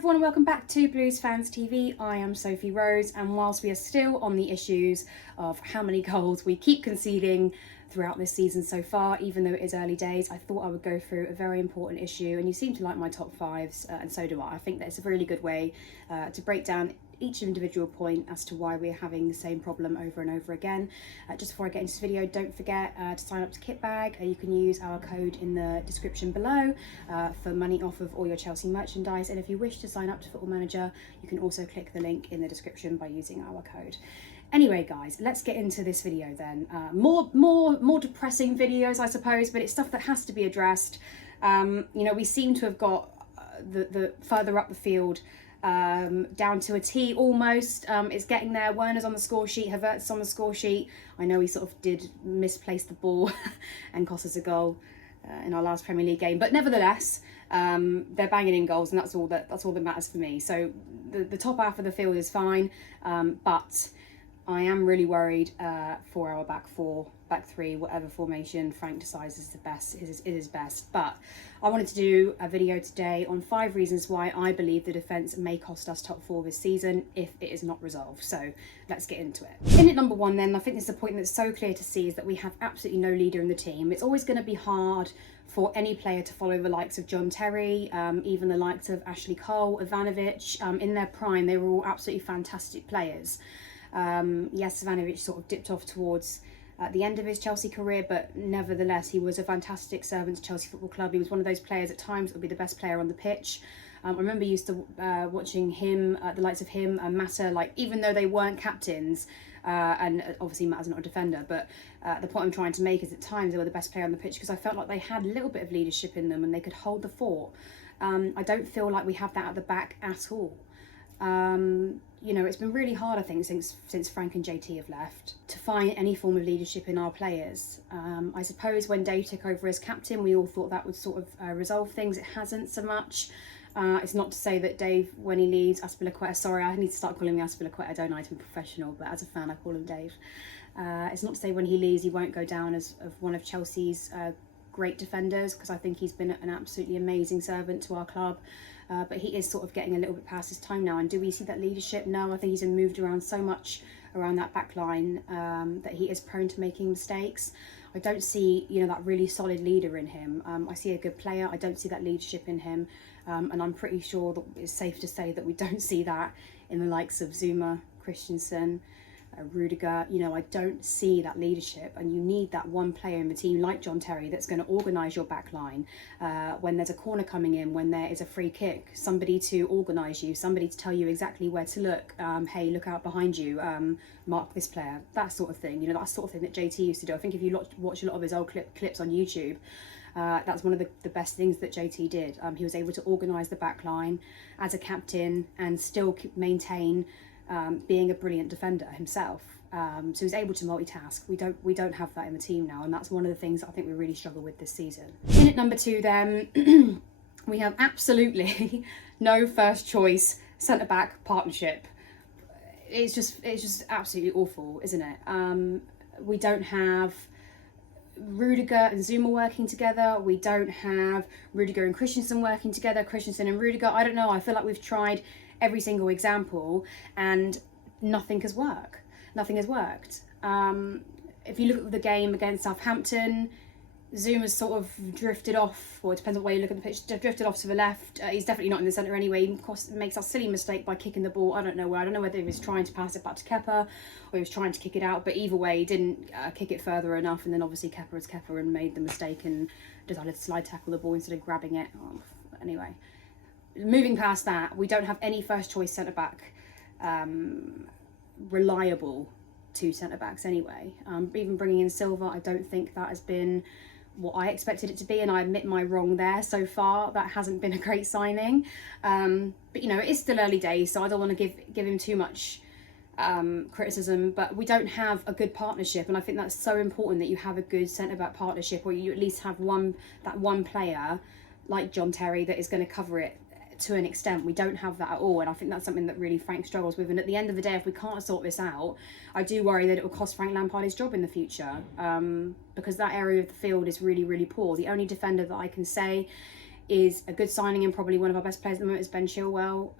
everyone and welcome back to Blues Fans TV. I am Sophie Rose, and whilst we are still on the issues of how many goals we keep conceding throughout this season so far, even though it is early days, I thought I would go through a very important issue, and you seem to like my top fives, and so do I. I think that it's a really good way to break down each individual point as to why we're having the same problem over and over again. Just before I get into this video, don't forget to sign up to Kitbag. You can use our code in the description below for money off of all your Chelsea merchandise, and if you wish to sign up to Football Manager, you can also click the link in the description by using our code. Anyway guys, let's get into this video then. More depressing videos, I suppose, but it's stuff that has to be addressed. You know, we seem to have got the further up the field down to a T almost. It's getting there. Werner's on the score sheet, Havertz on the score sheet. I know he sort of did misplace the ball and cost us a goal in our last Premier League game, but nevertheless, they're banging in goals, and that's all that matters for me. So the top half of the field is fine, but I am really worried for our back four, back three, whatever formation Frank decides is the best, is best. But I wanted to do a video today on 5 reasons why I believe the defence may cost us top 4 this season if it is not resolved. So let's get into it. In at number 1 then, I think this is a point that's so clear to see, is that we have absolutely no leader in the team. It's always going to be hard for any player to follow the likes of John Terry, even the likes of Ashley Cole, Ivanovic. In their prime, they were all absolutely fantastic players. Yes, Ivanovic sort of dipped off towards the end of his Chelsea career, but nevertheless he was a fantastic servant to Chelsea Football Club. He was one of those players at times that would be the best player on the pitch. I remember used to watching him, the likes of him and Mata, like, even though they weren't captains, and obviously Mata's not a defender, but the point I'm trying to make is at times they were the best player on the pitch because I felt like they had a little bit of leadership in them and they could hold the fort. I don't feel like we have that at the back at all. You know, it's been really hard, I think, since Frank and JT have left, to find any form of leadership in our players. I suppose when Dave took over as captain, we all thought that would sort of resolve things. It hasn't so much. It's not to say that Dave, when he leaves, Azpilicueta, sorry, I need to start calling him Azpilicueta, don't I, to be professional, but as a fan I call him Dave. It's not to say when he leaves he won't go down as one of Chelsea's great defenders, because I think he's been an absolutely amazing servant to our club. But he is sort of getting a little bit past his time now. And do we see that leadership? No, I think he's been moved around so much around that back line that he is prone to making mistakes. I don't see, you know, that really solid leader in him. I see a good player. I don't see that leadership in him. And I'm pretty sure that it's safe to say that we don't see that in the likes of Zuma, Christensen, Rudiger. You know, I don't see that leadership, and you need that one player in the team like John Terry that's going to organise your back line when there's a corner coming in, when there is a free kick, somebody to organise you, somebody to tell you exactly where to look. Hey, look out behind you, mark this player, that sort of thing. You know, that sort of thing that JT used to do. I think if you watch a lot of his old clips on YouTube, that's one of the best things that JT did. He was able to organise the back line as a captain and still maintain being a brilliant defender himself. So he's able to multitask. We don't have that in the team now, and that's one of the things that I think we really struggle with this season. In at number 2 then, we have absolutely no first choice centre-back partnership. It's just absolutely awful, isn't it? We don't have Rudiger and Zuma working together. We don't have Rudiger and Christensen working together, Christensen and Rudiger. I don't know, I feel like we've tried every single example and nothing has worked. If you look at the game against Southampton, Zuma's sort of drifted off, or it depends on where you look at the pitch, drifted off to the left. He's definitely not in the centre anyway. He makes a silly mistake by kicking the ball. I don't know whether he was trying to pass it back to Kepa or he was trying to kick it out, but either way he didn't kick it further enough, and then obviously Kepa is Kepa and made the mistake and decided to slide tackle the ball instead of grabbing it. Anyway, moving past that, we don't have any first choice centre back, reliable 2 centre backs anyway. Even bringing in Silva, I don't think that has been what I expected it to be, and I admit my wrong there. So far that hasn't been a great signing, but you know, it is still early days, so I don't want to give him too much criticism. But we don't have a good partnership, and I think that's so important, that you have a good centre back partnership, or you at least have that one player like John Terry that is going to cover it to an extent. We don't have that at all, and I think that's something that really Frank struggles with. And at the end of the day, if we can't sort this out, I do worry that it will cost Frank Lampard his job in the future, because that area of the field is really, really poor. The only defender that I can say is a good signing and probably one of our best players at the moment is Ben Chilwell,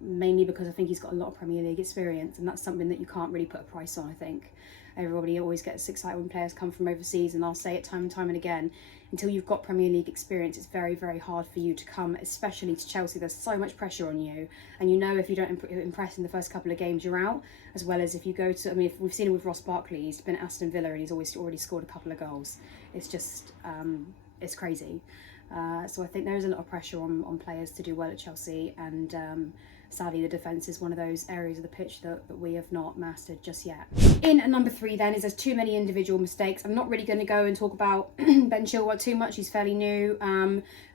mainly because I think he's got a lot of Premier League experience, and that's something that you can't really put a price on, I think. Everybody always gets excited when players come from overseas, and I'll say it time and time and again, until you've got Premier League experience, it's very, very hard for you to come, especially to Chelsea. There's so much pressure on you, and you know if you don't impress in the first couple of games, you're out, as well as if you go to, I mean, if we've seen it with Ross Barkley, he's been at Aston Villa and he's already scored a couple of goals. It's just, it's crazy. So I think there is a lot of pressure on players to do well at Chelsea, and sadly the defence is one of those areas of the pitch that we have not mastered just yet. In at number 3 then is there's too many individual mistakes. I'm not really going to go and talk about Ben Chilwell too much, he's fairly new.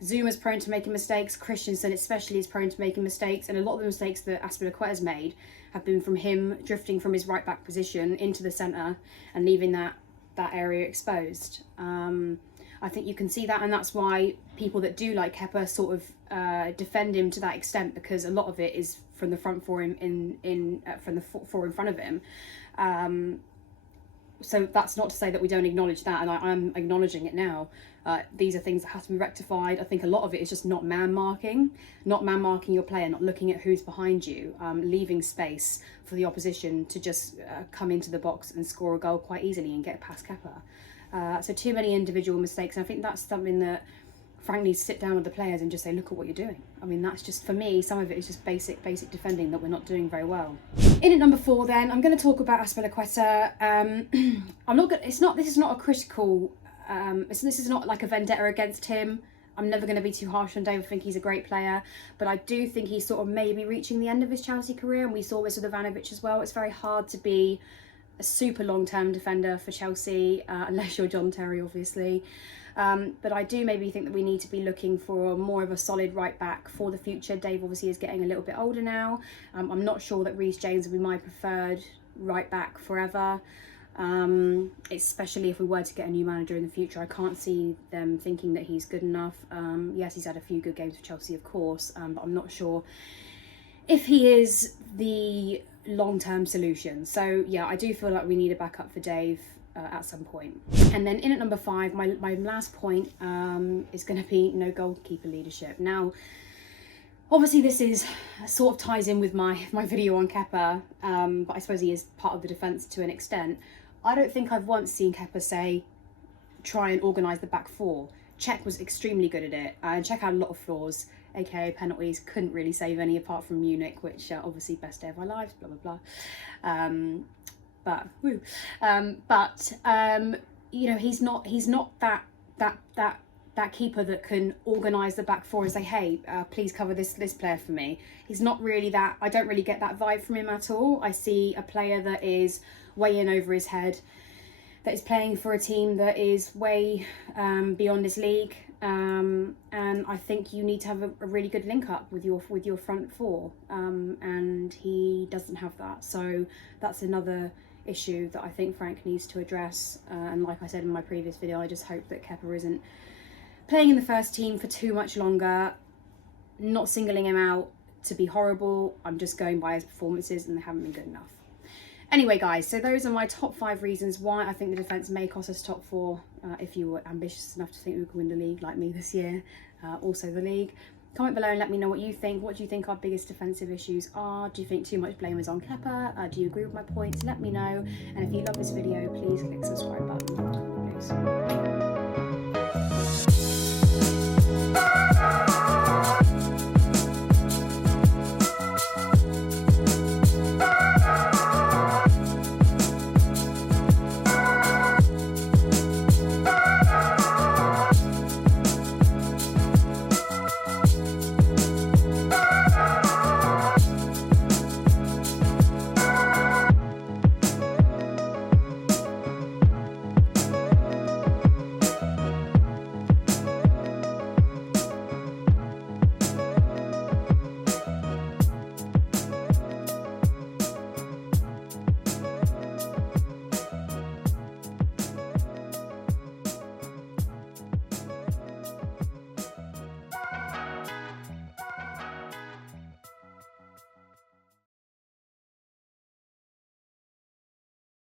Zuma's prone to making mistakes, Christensen especially is prone to making mistakes, and a lot of the mistakes that Azpilicueta's made have been from him drifting from his right back position into the centre and leaving that area exposed. I think you can see that, and that's why people that do like Kepa sort of defend him to that extent, because a lot of it is from the front four from the four in front of him. So that's not to say that we don't acknowledge that, and I'm acknowledging it now. These are things that have to be rectified. I think a lot of it is just not man-marking your player, not looking at who's behind you, leaving space for the opposition to just come into the box and score a goal quite easily and get past Kepa. So too many individual mistakes, and I think that's something that Frank needs to sit down with the players and just say, look at what you're doing. I mean, that's just, for me, some of it is just basic defending that we're not doing very well. In at number 4 then, I'm going to talk about Azpilicueta. This is not a critical, this is not like a vendetta against him. I'm never going to be too harsh on Dave. I think he's a great player, but I do think he's sort of maybe reaching the end of his Chelsea career, and we saw this with Ivanovic as well. It's very hard to be a super long-term defender for Chelsea, unless you're John Terry, obviously. But I do maybe think that we need to be looking for more of a solid right back for the future. Dave obviously is getting a little bit older now. I'm not sure that Reece James will be my preferred right back forever, especially if we were to get a new manager in the future. I can't see them thinking that he's good enough. Yes, he's had a few good games for Chelsea, of course, but I'm not sure if he is the long-term solution. So yeah, I do feel like we need a backup for Dave at some point. And then in at number 5, my last point is going to be no goalkeeper leadership. Now, obviously this is sort of ties in with my video on Kepa, but I suppose he is part of the defence to an extent. I don't think I've once seen Kepa say, try and organise the back four. Czech was extremely good at it, and Czech had a lot of flaws, aka penalties, couldn't really save any apart from Munich, which obviously best day of our lives, blah blah blah. You know, he's not that keeper that can organise the back four and say, hey, please cover this player for me. He's not really that. I don't really get that vibe from him at all. I see a player that is way in over his head, that is playing for a team that is way beyond his league, and I think you need to have a really good link up with your front four, and he doesn't have that. So that's another issue that I think Frank needs to address, and like I said in my previous video, I just hope that Kepa isn't playing in the first team for too much longer. Not singling him out to be horrible, I'm just going by his performances, and they haven't been good enough. Anyway guys, so those are my top 5 reasons why I think the defence may cost us top 4, if you were ambitious enough to think we could win the league like me this year, also the league. Comment below and let me know what you think. What do you think our biggest defensive issues are? Do you think too much blame is on Kepa? Do you agree with my points? Let me know. And if you love this video, please click the subscribe button. Please.